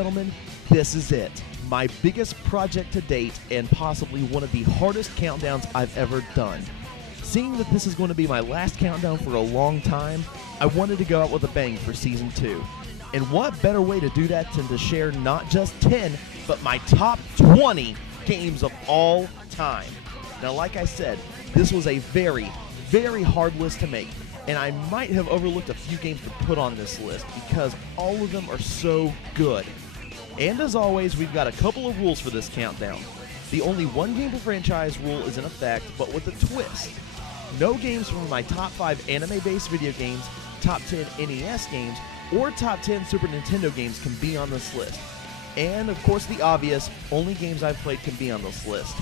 gentlemen, this is it. My biggest project to date and possibly one of the hardest countdowns I've ever done. Seeing that this is going to be my last countdown for a long time, I wanted to go out with a bang for Season 2. And what better way to do that than to share not just 10, but my top 20 games of all time. Now, like I said, this was a very, very hard list to make, and I might have overlooked a few games to put on this list because all of them are so good. And as always, we've got a couple of rules for this countdown. The only one game per franchise rule is in effect, but with a twist. No games from my top 5 anime-based video games, top 10 NES games, or top 10 Super Nintendo games can be on this list. And, of course, the obvious, only games I've played can be on this list.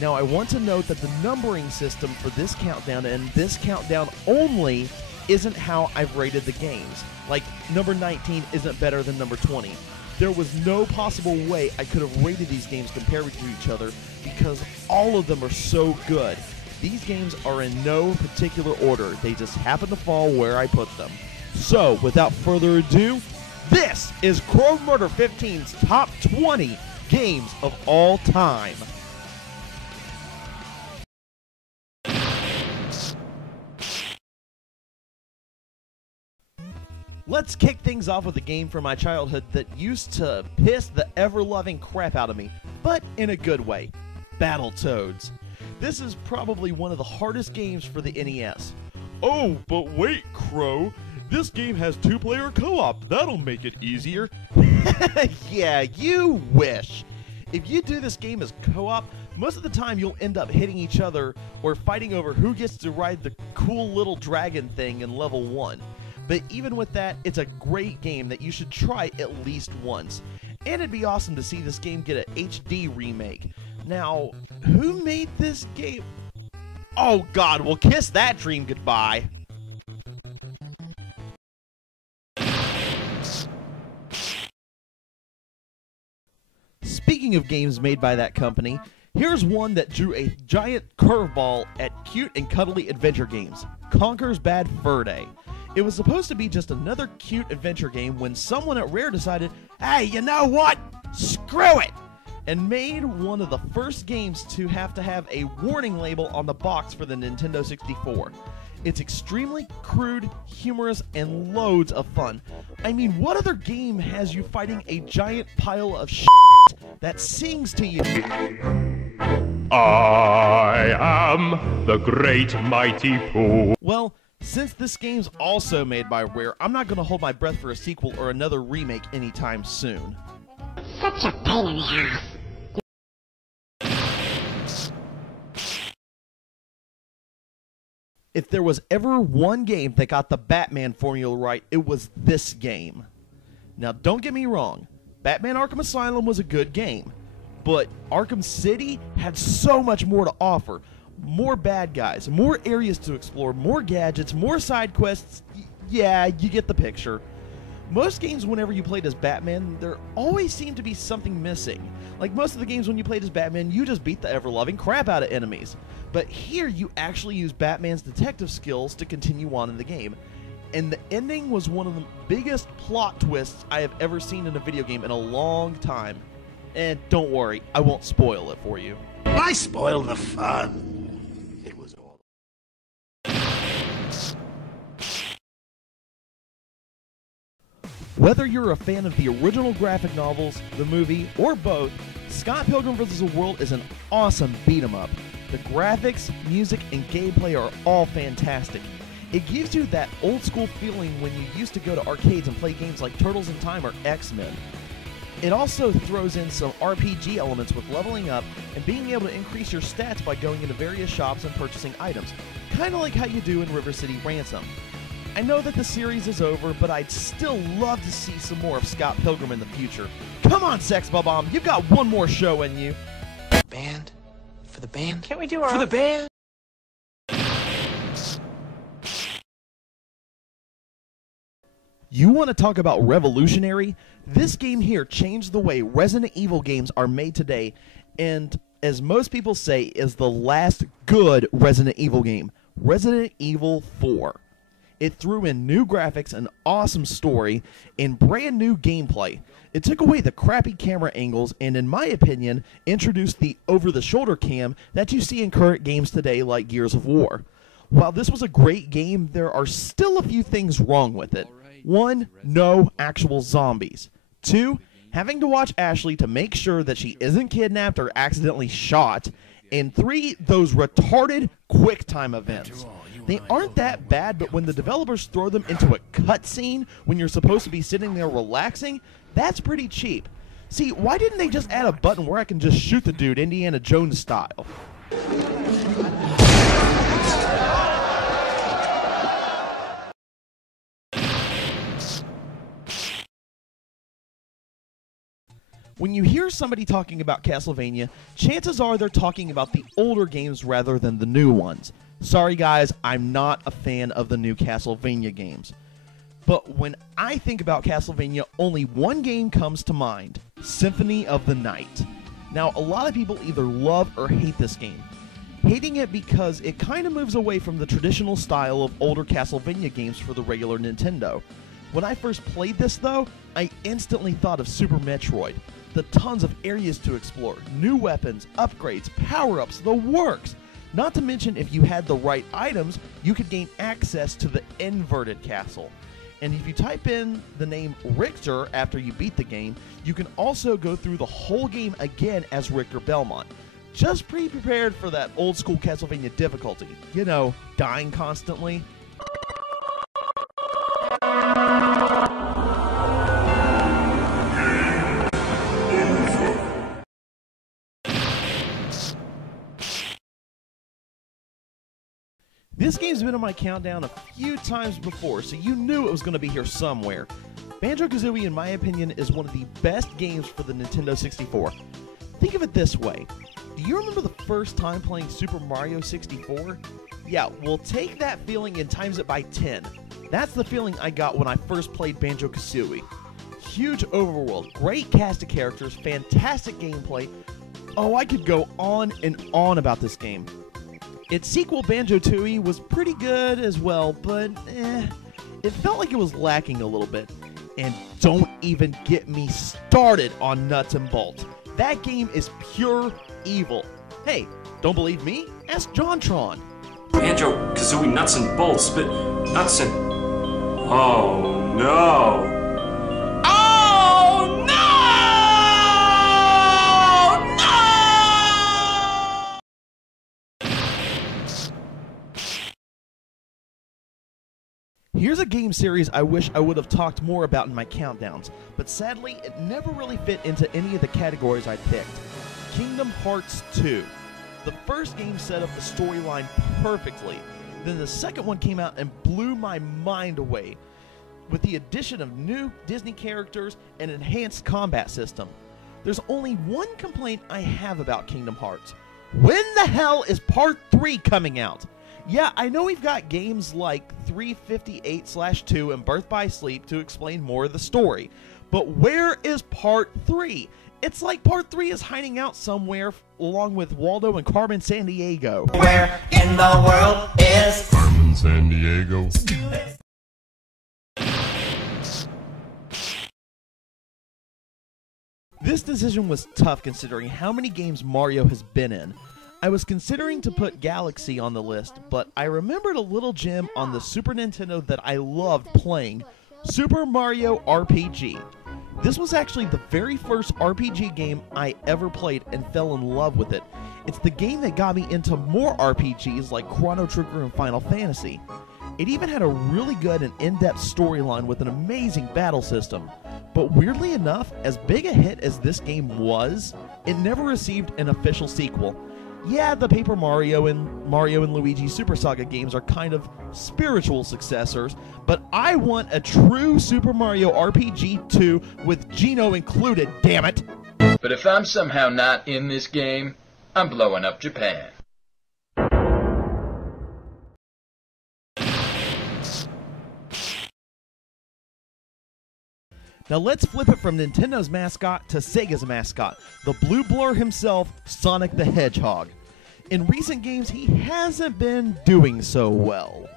Now, I want to note that the numbering system for this countdown and this countdown only isn't how I've rated the games. Like, number 19 isn't better than number 20. There was no possible way I could have rated these games compared to each other because all of them are so good. These games are in no particular order. They just happen to fall where I put them. So, without further ado, this is Crow Murder 15's top 20 games of all time. Let's kick things off with a game from my childhood that used to piss the ever-loving crap out of me, but in a good way. Battletoads. This is probably one of the hardest games for the NES. Oh, but wait, Crow. This game has 2-player co-op. That'll make it easier. Yeah, you wish. If you do this game as co-op, most of the time you'll end up hitting each other or fighting over who gets to ride the cool little dragon thing in level 1. But even with that, it's a great game that you should try at least once. And it'd be awesome to see this game get an HD remake. Now, who made this game? Oh god, well kiss that dream goodbye. Speaking of games made by that company, here's one that drew a giant curveball at cute and cuddly adventure games, Conkers Bad Fur Day. It was supposed to be just another cute adventure game when someone at Rare decided, hey, you know what? Screw it! And made one of the first games to have a warning label on the box for the Nintendo 64. It's extremely crude, humorous, and loads of fun. I mean, what other game has you fighting a giant pile of shit that sings to you? I am the great mighty Pooh. Well, since this game's also made by Rare, I'm not going to hold my breath for a sequel or another remake anytime soon. Such a pain in the ass. If there was ever one game that got the Batman formula right, it was this game. Now, don't get me wrong, Batman Arkham Asylum was a good game, but Arkham City had so much more to offer. More bad guys, more areas to explore, more gadgets, more side quests. Yeah, you get the picture. Most games, whenever you played as Batman, there always seemed to be something missing. Like most of the games when you played as Batman, you just beat the ever-loving crap out of enemies. But here, you actually use Batman's detective skills to continue on in the game. And the ending was one of the biggest plot twists I have ever seen in a video game in a long time. And don't worry, I won't spoil it for you. I spoiled the fun. It was all. Whether you're a fan of the original graphic novels, the movie, or both, Scott Pilgrim vs. the World is an awesome beat-em-up. The graphics, music, and gameplay are all fantastic. It gives you that old-school feeling when you used to go to arcades and play games like Turtles in Time or X-Men. It also throws in some RPG elements with leveling up and being able to increase your stats by going into various shops and purchasing items, kind of like how you do in River City Ransom. I know that the series is over, but I'd still love to see some more of Scott Pilgrim in the future. Come on, Sex Bomb, you've got one more show in you. Band? For the band? Can't we do our For the band? You want to talk about revolutionary? This game here changed the way Resident Evil games are made today, and as most people say, is the last good Resident Evil game, Resident Evil 4. It threw in new graphics, an awesome story, and brand new gameplay. It took away the crappy camera angles and, in my opinion, introduced the over-the-shoulder cam that you see in current games today like Gears of War. While this was a great game, there are still a few things wrong with it. 1, no actual zombies. 2, having to watch Ashley to make sure that she isn't kidnapped or accidentally shot. And 3, those retarded QuickTime events. They aren't that bad, but when the developers throw them into a cutscene when you're supposed to be sitting there relaxing, that's pretty cheap. See, why didn't they just add a button where I can just shoot the dude Indiana Jones style? When you hear somebody talking about Castlevania, chances are they're talking about the older games rather than the new ones. Sorry guys, I'm not a fan of the new Castlevania games. But when I think about Castlevania, only one game comes to mind: Symphony of the Night. Now, a lot of people either love or hate this game. Hating it because it kind of moves away from the traditional style of older Castlevania games for the regular Nintendo. When I first played this though, I instantly thought of Super Metroid. The tons of areas to explore, new weapons, upgrades, power-ups, the works. Not to mention, if you had the right items, you could gain access to the inverted castle. And if you type in the name Richter after you beat the game, you can also go through the whole game again as Richter Belmont. Just be prepared for that old school Castlevania difficulty. You know, dying constantly. This game's been on my countdown a few times before, so you knew it was going to be here somewhere. Banjo Kazooie, in my opinion, is one of the best games for the Nintendo 64. Think of it this way. Do you remember the first time playing Super Mario 64? Yeah, well, take that feeling and times it by 10. That's the feeling I got when I first played Banjo Kazooie. Huge overworld, great cast of characters, fantastic gameplay. Oh, I could go on and on about this game. Its sequel, Banjo Tooie, was pretty good as well, but it felt like it was lacking a little bit. And don't even get me started on Nuts and Bolts. That game is pure evil. Hey, don't believe me? Ask JonTron. Banjo Kazooie Nuts and Bolts, but nuts and... Oh no! Here's a game series I wish I would have talked more about in my countdowns, but sadly, it never really fit into any of the categories I picked. Kingdom Hearts 2. The first game set up the storyline perfectly, then the second one came out and blew my mind away, with the addition of new Disney characters and enhanced combat system. There's only one complaint I have about Kingdom Hearts. When the hell is Part 3 coming out? Yeah, I know we've got games like 358/2 and Birth by Sleep to explain more of the story, but where is Part 3? It's like Part 3 is hiding out somewhere along with Waldo and Carmen Sandiego. Where in the world is Carmen Sandiego? This decision was tough considering how many games Mario has been in. I was considering to put Galaxy on the list, but I remembered a little gem on the Super Nintendo that I loved playing, Super Mario RPG. This was actually the very first RPG game I ever played and fell in love with it. It's the game that got me into more RPGs like Chrono Trigger and Final Fantasy. It even had a really good and in-depth storyline with an amazing battle system. But weirdly enough, as big a hit as this game was, it never received an official sequel. Yeah, the Paper Mario and Luigi Super Saga games are kind of spiritual successors, but I want a true Super Mario RPG 2 with Geno included, damn it! But if I'm somehow not in this game, I'm blowing up Japan. Now let's flip it from Nintendo's mascot to Sega's mascot, the blue blur himself, Sonic the Hedgehog. In recent games, he hasn't been doing so well.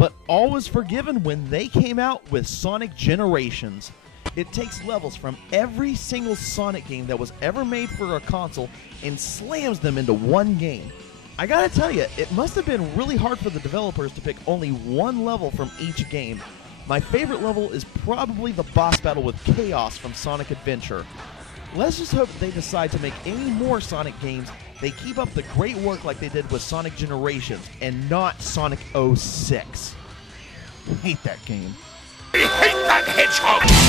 but all was forgiven when they came out with Sonic Generations. It takes levels from every single Sonic game that was ever made for a console and slams them into one game. I gotta tell you, it must have been really hard for the developers to pick only one level from each game. My favorite level is probably the boss battle with Chaos from Sonic Adventure. Let's just hope they decide to make any more Sonic games, they keep up the great work like they did with Sonic Generations and not Sonic 06. I hate that game. I hate that hedgehog!